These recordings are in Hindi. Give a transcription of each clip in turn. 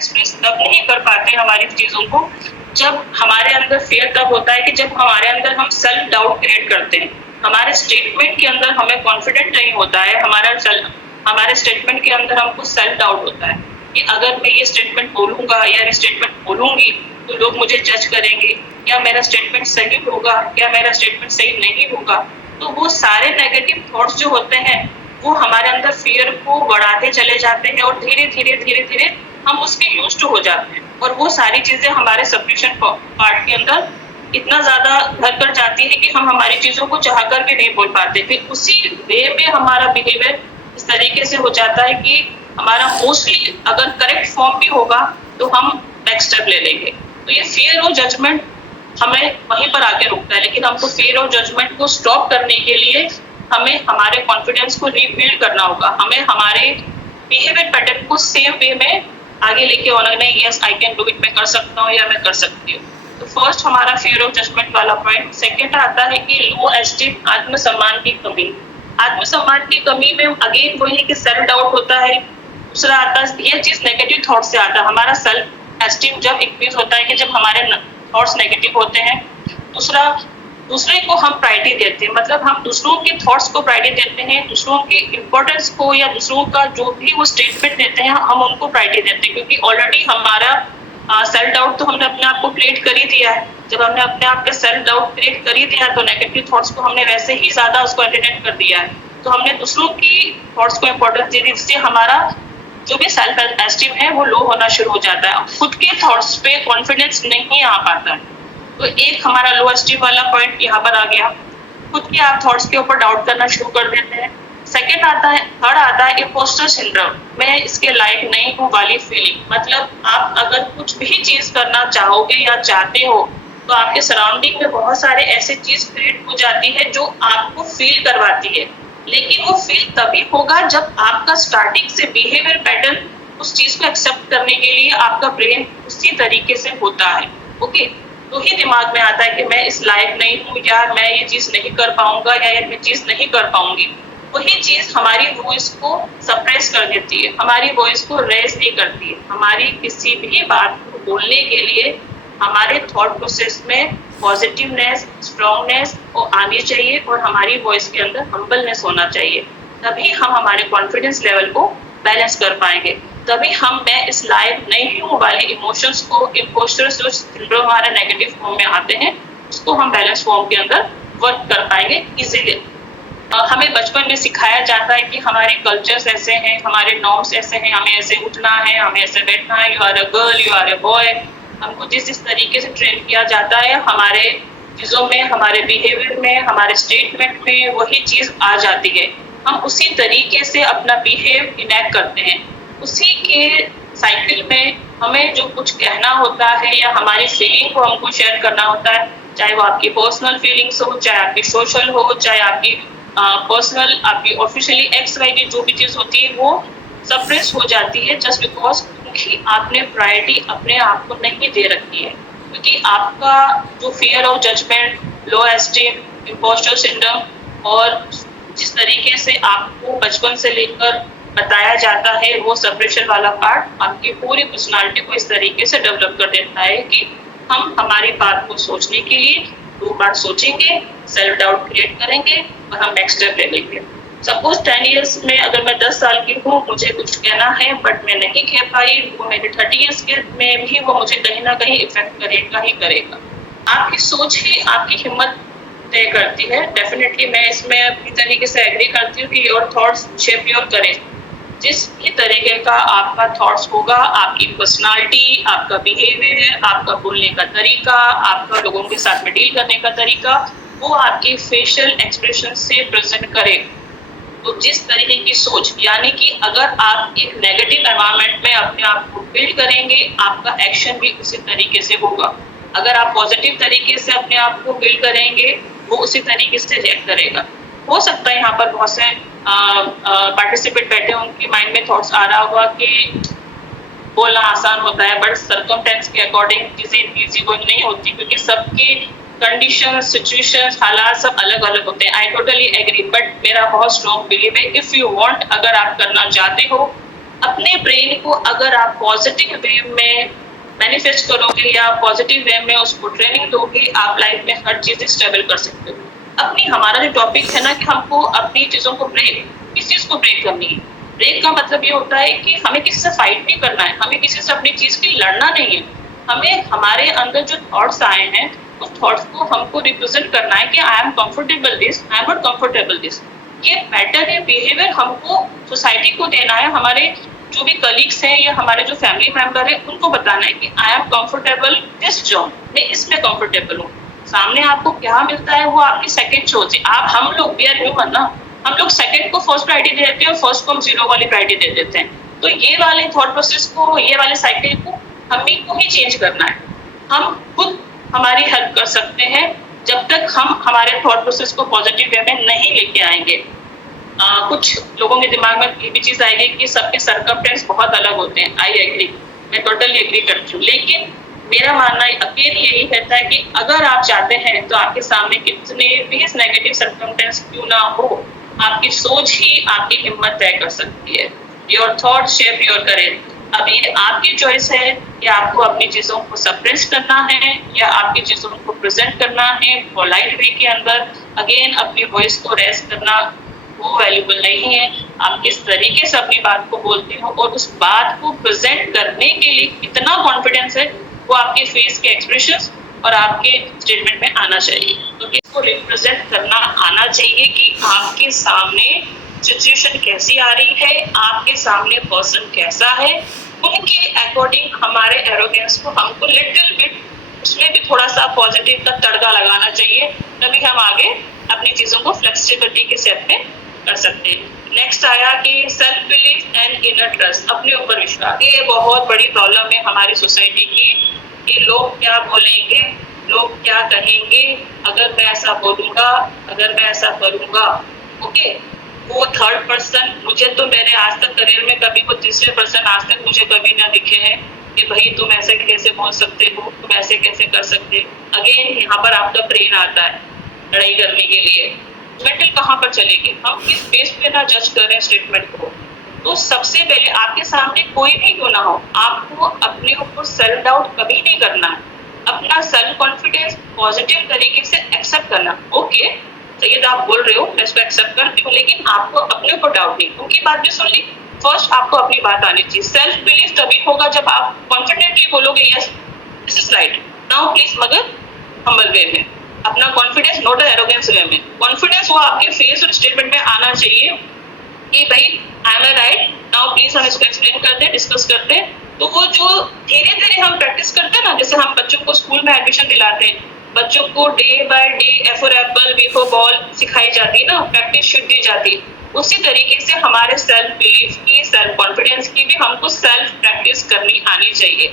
एक्सप्रेस तब नहीं कर पाते हमारी चीजों को जब हमारे अंदर फियर तब होता है कि जब हमारे अंदर हम सेल्फ डाउट क्रिएट करते हैं। हमारे स्टेटमेंट के अंदर हमें कॉन्फिडेंट नहीं होता है, हमारे स्टेटमेंट के अंदर हमको सेल्फ डाउट होता है कि अगर मैं ये स्टेटमेंट बोलूंगा या ये स्टेटमेंट बोलूंगी तो लोग मुझे जज करेंगे, क्या मेरा स्टेटमेंट सही होगा, क्या मेरा स्टेटमेंट सही नहीं होगा। तो वो सारे नेगेटिव थॉट्स जो होते हैं वो हमारे अंदर फियर को बढ़ाते चले जाते हैं और धीरे धीरे हम उसके यूज्ड हो जाते हैं और वो सारी चीजें हमारे सब्मिशन पार्ट के अंदर इतना ज्यादा घर कर जाती है कि हम हमारी चीजों को चाह कर भी नहीं बोल पाते। फिर उसी वे में हमारा बिहेवियर इस तरीके से हो जाता है कि हमारा मोस्टली अगर करेक्ट फॉर्म भी होगा तो हम नेक्स्ट स्टेप ले लेंगे। तो ये फियर और जजमेंट हमें वहीं पर आके रुकता है, लेकिन हमको फियर और जजमेंट को स्टॉप करने के लिए हमें हमारे कॉन्फिडेंस को रीबिल्ड करना होगा। हमें हमारे बिहेवियर पैटर्न को सेम वे में आगे लेके आना, नहीं yes I can do it, मैं कर सकता हूँ या मैं कर सकती हूँ। तो फर्स्ट हमारा फियर ऑफ जजमेंट वाला पॉइंट। सेकेंड आता है कि लो एस्टीम, आत्मसम्मान की कमी। आत्मसम्मान की कमी में अगेन वही है कि सेल्फ डाउट होता है। दूसरा आता है, ये चीज नेगेटिव थॉट से आता है। हमारा सेल्फ एस्टीम जब इंक्रीज होता है कि जब हमारे थॉट्स नेगेटिव होते हैं। दूसरे को हम प्रायोरिटी देते हैं, मतलब हम दूसरों के थॉट्स को प्रायोरिटी देते हैं, दूसरों के इम्पोर्टेंस को या दूसरों का जो भी वो स्टेटमेंट देते हैं हम उनको प्रायोरिटी देते हैं, क्योंकि ऑलरेडी हमारा सेल्फ डाउट तो हमने अपने आप को क्रिएट कर ही दिया है। जब हमने अपने आप पे सेल्फ डाउट क्रिएट कर ही दिया तो नेगेटिव थॉट्स को हमने वैसे ही ज्यादा उसको एंटरटेन कर दिया है। तो हमने दूसरों की थॉट्स को इम्पोर्टेंस दी थी, जिससे हमारा जो भी सेल्फ एस्टीम है वो लो होना शुरू हो जाता है। खुद के थॉट्स पे कॉन्फिडेंस नहीं आ पाता है। तो एक हमारा लो एस्टीम वाला पॉइंट यहाँ पर आ गया। खुद के आप थॉट्स के ऊपर डाउट करना शुरू कर देते हैं। सेकेंड आता है, थर्ड आता है इम्पोस्टर सिंड्रोम, मैं इसके लायक नहीं हूँ वाली फीलिंग। मतलब आप अगर कुछ भी चीज करना चाहोगे या चाहते हो तो आपके सराउंडिंग में बहुत सारे ऐसे चीज क्रिएट हो जाती है जो आपको फील करवाती है, लेकिन वो फील तभी होगा जब आपका स्टार्टिंग से बिहेवियर पैटर्न उस चीज को एक्सेप्ट करने के लिए आपका ब्रेन उसी तरीके से होता है। ओके, तो ही दिमाग में आता है कि मैं इस लायक नहीं हूँ, या मैं ये चीज नहीं कर पाऊंगा, या ये चीज नहीं कर पाऊंगी। वही चीज हमारी वॉइस को सप्रेस कर देती है, हमारी वॉइस को रेज नहीं करती है। हमारी किसी भी बात को बोलने के लिए हमारे थॉट प्रोसेस में पॉजिटिवनेस, स्ट्रांगनेस आनी चाहिए और हमारी वॉइस के अंदर हम्बलनेस होना चाहिए। तभी हम हमारे कॉन्फिडेंस लेवल को बैलेंस कर पाएंगे। तभी हम मैं इस लायक नहीं हूँ वाले इमोशंस को, इम्पोस्टर जो सिंड्रोम हमारे नेगेटिव फॉर्म में आते हैं, उसको हम बैलेंस फॉर्म के अंदर वर्क कर पाएंगे इजीली। हमें बचपन में सिखाया जाता है कि हमारे कल्चर्स ऐसे हैं, हमारे नॉर्म्स ऐसे हैं, हमें ऐसे उठना है, हमें ऐसे बैठना है, you are a girl, you are a boy. हमको जिस तरीके से ट्रेन किया जाता है हमारे चीजों में, हमारे बिहेवियर में, हमारे स्टेटमेंट में वही चीज आ जाती है। हम उसी तरीके से अपना बिहेव इनैक्ट करते हैं। उसी के साइकिल में हमें जो कुछ कहना होता है या हमारी फीलिंग को हमको शेयर करना होता है, चाहे वो आपकी पर्सनल फीलिंग्स हो, चाहे आपकी सोशल हो, चाहे आपकी पर्सनल, आपकी ऑफिशियली XYZ जो भी चीज होती है वो सप्रेस हो जाती है जस्ट बिकॉज क्योंकि आपने प्रायोरिटी अपने आप को नहीं दे रखी है। क्योंकि आपका जो fear of judgement, low esteem, impostor syndrome और जिस तरीके से आपको बचपन से लेकर बताया जाता है वो सप्रेशन वाला पार्ट आपकी पूरी पर्सनालिटी को इस तरीके से डेवलप कर देता है कि हम हमारी बात को सोचने के लिए 2 बार सोचेंगे, सेल्फ डाउट क्रिएट करेंगे और हम नेक्स्ट स्टेप ले लेंगे। सपोज 10 इयर्स में अगर मैं 10 साल की हूँ, मुझे कुछ कहना है बट मैं नहीं कह पाई, वो मेरे 30 इयर्स के में भी वो मुझे कहीं ना कहीं इफेक्ट करेगा ही करेगा। आपकी सोच ही आपकी हिम्मत तय करती है। डेफिनेटली मैं इसमें अपनी तरीके से एग्री करती हूँ कि योर थॉट्स शेप योर करेज। जिस भी तरीके का आपका थॉट्स होगा, आपकी पर्सनालिटी, आपका बिहेवियर, आपका बोलने का तरीका, आपका लोगों के साथ में डील करने का तरीका, वो आपके फेशियल एक्सप्रेशन से प्रेजेंट करेगा। तो जिस तरीके की सोच, यानी कि अगर आप एक नेगेटिव एनवायरनमेंट में अपने आप को बिल्ड करेंगे, आपका एक्शन भी उसी तरीके से होगा। अगर आप पॉजिटिव तरीके से अपने आप को बिल्ड करेंगे, वो उसी तरीके से रिएक्ट करेगा। हो सकता है यहाँ पर बहुत से पार्टिसिपेट बैठे हों, उनके माइंड में थॉट्स आ रहा होगा कि बोलना आसान होता है, बट सर्कमस्टेंस के अकॉर्डिंग चीजें इजी गोइंग नहीं होती, क्योंकि सबकी कंडीशन, सिचुएशंस, हालात सब अलग अलग होते हैं। आई टोटली एग्री, बट मेरा बहुत स्ट्रॉन्ग बिलीव है इफ यू वांट, अगर आप करना चाहते हो अपने ब्रेन को अगर आप पॉजिटिव वे में मैनिफेस्ट करोगे या पॉजिटिव वे में उसको ट्रेनिंग दोगे, आप लाइफ में हर चीज़ स्टेबल कर सकते हो। अपनी हमारा जो टॉपिक है ना कि हमको अपनी चीज़ों को किस चीज़ को ब्रेक करनी है। ब्रेक का मतलब ये होता है कि हमें किसी से फाइट नहीं करना है, हमें किसी से अपनी चीज़ की लड़ना नहीं है। हमें हमारे अंदर जो थॉट्स आए हैं, उस थॉट्स को हमको रिप्रेजेंट करना है कि I am comfortable this, I am not comfortable this. ये पैटर्न, ये बिहेवियर हमको सोसाइटी को देना है, हमारे जो भी कलीग्स हैं या हमारे जो फैमिली मेंबर है उनको बताना है कि I am comfortable this job, मैं इसमें कंफर्टेबल हूँ। सामने आपको क्या मिलता है वो आपकी सेकंड चॉइस है। आप हम लोग वी आर ह्यूमन ना, हम लोग सेकंड को फर्स्ट प्रायोरिटी दे देते हैं और फर्स्ट को हम जीरो वाली प्रायोरिटी दे देते हैं। तो ये वाले थॉट प्रोसेस को, ये वाले साइकिल को हमें को ही चेंज करना है। हम खुद हमारी हेल्प कर सकते हैं जब तक हम हमारे थॉट प्रोसेस को पॉजिटिव वे में नहीं लेके आएंगे। कुछ लोगों के दिमाग में ये भी चीज आएगी कि सबके सर्कमस्टेंस बहुत अलग होते हैं। आई एग्री, मैं टोटली एग्री करती हूँ, लेकिन मेरा मानना अगेन यही कहता है कि अगर आप चाहते हैं तो आपके सामने कितने भी नेगेटिव सर्कमस्टेंस क्यों ना हो, आपकी सोच ही आपकी हिम्मत तय कर सकती है। योर थॉट शेप योर करेज। अब ये आपकी चॉइस है कि आपको अपनी चीजों को सप्रेस करना है या आपकी चीजों को प्रेजेंट करना है पोलाइट वे के अंदर। अगेन अपनी वॉइस को रेस्ट करना वो वैल्यूबल नहीं है। आप किस तरीके से अपनी बात को बोलते हो और उस बात को प्रेजेंट करने के लिए कितना कॉन्फिडेंस है, वो आपके फेस के एक्सप्रेशंस और आपके स्टेटमेंट में आना चाहिए। तो इसको रिप्रेजेंट करना आना चाहिए कि आपके सामने सिचुएशन कैसी आ रही है, आपके सामने पर्सन कैसा है, उनके अकॉर्डिंग हमारे एरोगेंस को हमको लिटिल बिट उसमें भी थोड़ा सा पॉजिटिव का तड़का लगाना चाहिए, तभी हम आगे अपनी चीजों को फ्लेक्सिबिलिटी के सेट में कर सकते हैं। नेक्स्ट आया कि self belief and inner trust, अपने ऊपर विश्वास। ये बहुत बड़ी प्रॉब्लम है हमारी सोसाइटी की कि लोग क्या बोलेंगे, लोग क्या कहेंगे, अगर मैं ऐसा बोलूंगा, अगर मैं ऐसा करूंगा, ओके। वो थर्ड पर्सन, मुझे तो मेरे आज तक करियर में कभी वो तीसरे पर्सन आज तक मुझे कभी ना दिखे हैं कि भाई तुम ऐसे कैसे बोल सकते हो, तुम ऐसे कैसे कर सकते हो। अगेन यहाँ पर आपका ब्रेन आता है लड़ाई करने के लिए। मेंटल कहाँ पर चलेगी, हम किस बेस पे ना जज कर रहे हैं स्टेटमेंट को। तो सबसे पहले आपके सामने कोई भी क्यों ना हो, आपको अपने ऊपर सेल्फ डाउट कभी नहीं करना है। अपना सेल्फ कॉन्फिडेंस पॉजिटिव तरीके से एक्सेप्ट करना। ओके सैयद आप बोल रहे हो, मैं इसको एक्सेप्ट करती हूँ, लेकिन आपको अपने ऊपर डाउट नहीं, उनकी बात भी सुन ली। फर्स्ट आपको अपनी बात आनी चाहिए। सेल्फ बिलीफ तभी होगा जब आप कॉन्फिडेंटली बोलोगे yes this is right now please, मगर हम्बल वे में। अपना कॉन्फिडेंस नोट एरोगेंस वे में। कॉन्फिडेंस वो आपके फेस और स्टेटमेंट में आना चाहिए कि भाई I am right now please, हम इसको एक्सप्लेन करते हैं, डिस्कस करते हैं। तो वो जो धीरे धीरे हम प्रैक्टिस करते हैं ना, जैसे हम बच्चों को स्कूल में एडमिशन दिलाते हैं, बच्चों को day by day A for apple B for ball सिखाई जाती है ना, प्रैक्टिस शुड दी जाती है। उसी तरीके से हमारे सेल्फ बिलीफ की, सेल्फ कॉन्फिडेंस की भी हमको सेल्फ प्रैक्टिस करनी आनी चाहिए।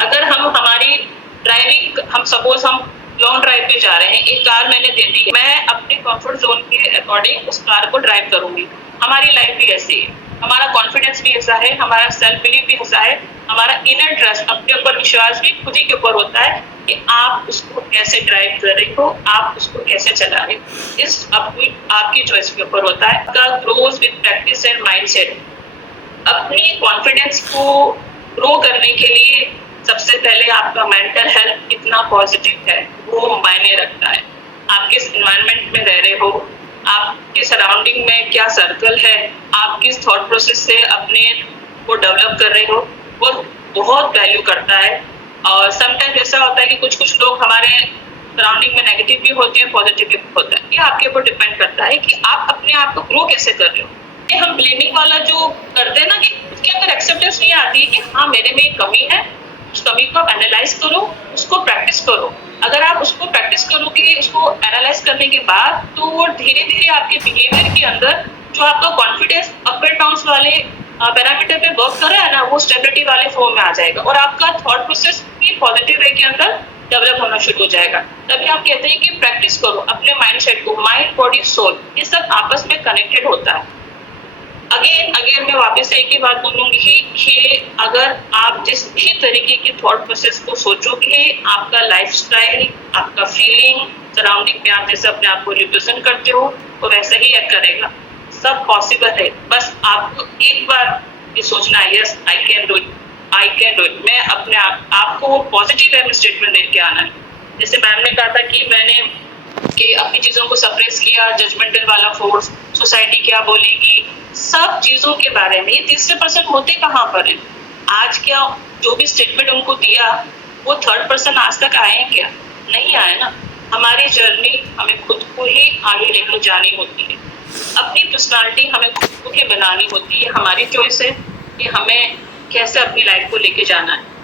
अगर हम हमारी ड्राइविंग, हम सपोज हम लॉन्ग ड्राइव पे जा रहे हैं, एक कार मैंने दे दी, मैं अपने कंफर्ट जोन के अकॉर्डिंग उस कार को ड्राइव करूंगी। हमारी लाइफ भी ऐसी है, हमारा कॉन्फिडेंस भी ऐसा है, हमारा सेल्फ बिलीफ भी ऐसा है, हमारा इनर ट्रस्ट, अपने ऊपर विश्वास भी खुद ही के ऊपर होता है कि आप उसको कैसे ड्राइव कर रही हो, आप उसको कैसे चला रहे हो, इस आपकी चॉइस के ऊपर होता है। का grows with practice and mindset. अपनी कॉन्फिडेंस को ग्रो करने के लिए सबसे पहले आपका मेंटल हेल्थ कितना पॉजिटिव है वो मायने रखता है। आप किस एनवायरनमेंट में रह रहे हो, आपके सराउंडिंग में क्या सर्कल है, आप किस थॉट प्रोसेस से अपने को डेवलप कर रहे हो, वो बहुत वैल्यू करता है। और समटाइम्स ऐसा होता है कि कुछ लोग हमारे सराउंडिंग में नेगेटिव भी होते हैं, पॉजिटिव भी होता है। ये आपके ऊपर डिपेंड करता है कि आप अपने आप को ग्रो कैसे कर रहे हो। ये हम ब्लेमिंग वाला जो करते हैं ना, कि उसके अंदर एक्सेप्टेंस नहीं आती है कि हाँ मेरे में एक कमी है, उस कमी को आप एनालाइज करो, उसको प्रैक्टिस करो। अगर आप उसको प्रैक्टिस करोगे, उसको एनालाइज करने के बाद, तो वो धीरे धीरे आपके बिहेवियर के अंदर जो आपका कॉन्फिडेंस अप एंड डाउन वाले पैरामीटर पे वर्क कर रहा है ना, वो स्टेबिलिटी वाले फॉर्म में आ जाएगा और आपका थॉट प्रोसेस भी पॉजिटिव वे के अंदर डेवलप होना शुरू हो जाएगा। तभी आप कहते हैं कि प्रैक्टिस करो अपने माइंडसेट को। माइंड बॉडी सोल ये सब आपस में कनेक्टेड होता है। अगेन मैं वापस से एक ही बात बोलूंगी कि अगर आप जिस भी तरीके की थॉट प्रोसेस को सोचोगे, आपका लाइफस्टाइल, आपका फीलिंग, सराउंडिंग में आप जैसे अपने आप को रिप्रेजेंट करते हो, तो वैसे ही एक्ट करेगा। सब पॉसिबल है, बस आपको एक बार कि सोचना yes I can do it, I can do it. मैं अपने आपको वो पॉजिटिव स्टेटमेंट दे के आना है। जैसे मैम ने कहा था कि मैंने कि अपनी चीजों को सप्रेस किया, जजमेंटल वाला फोर्स, सोसाइटी क्या बोलेगी, सब चीजों के बारे में। ये तीसरे पर्सन होते कहाँ पर है? आज क्या जो भी स्टेटमेंट उनको दिया वो थर्ड पर्सन आज तक आए हैं क्या? नहीं आए ना। हमारी जर्नी हमें खुद को ही आगे लेकर जानी होती है। अपनी पर्सनालिटी हमें खुद को ही बनानी होती है। हमारी चॉइस है कि हमें कैसे अपनी लाइफ को लेके जाना है।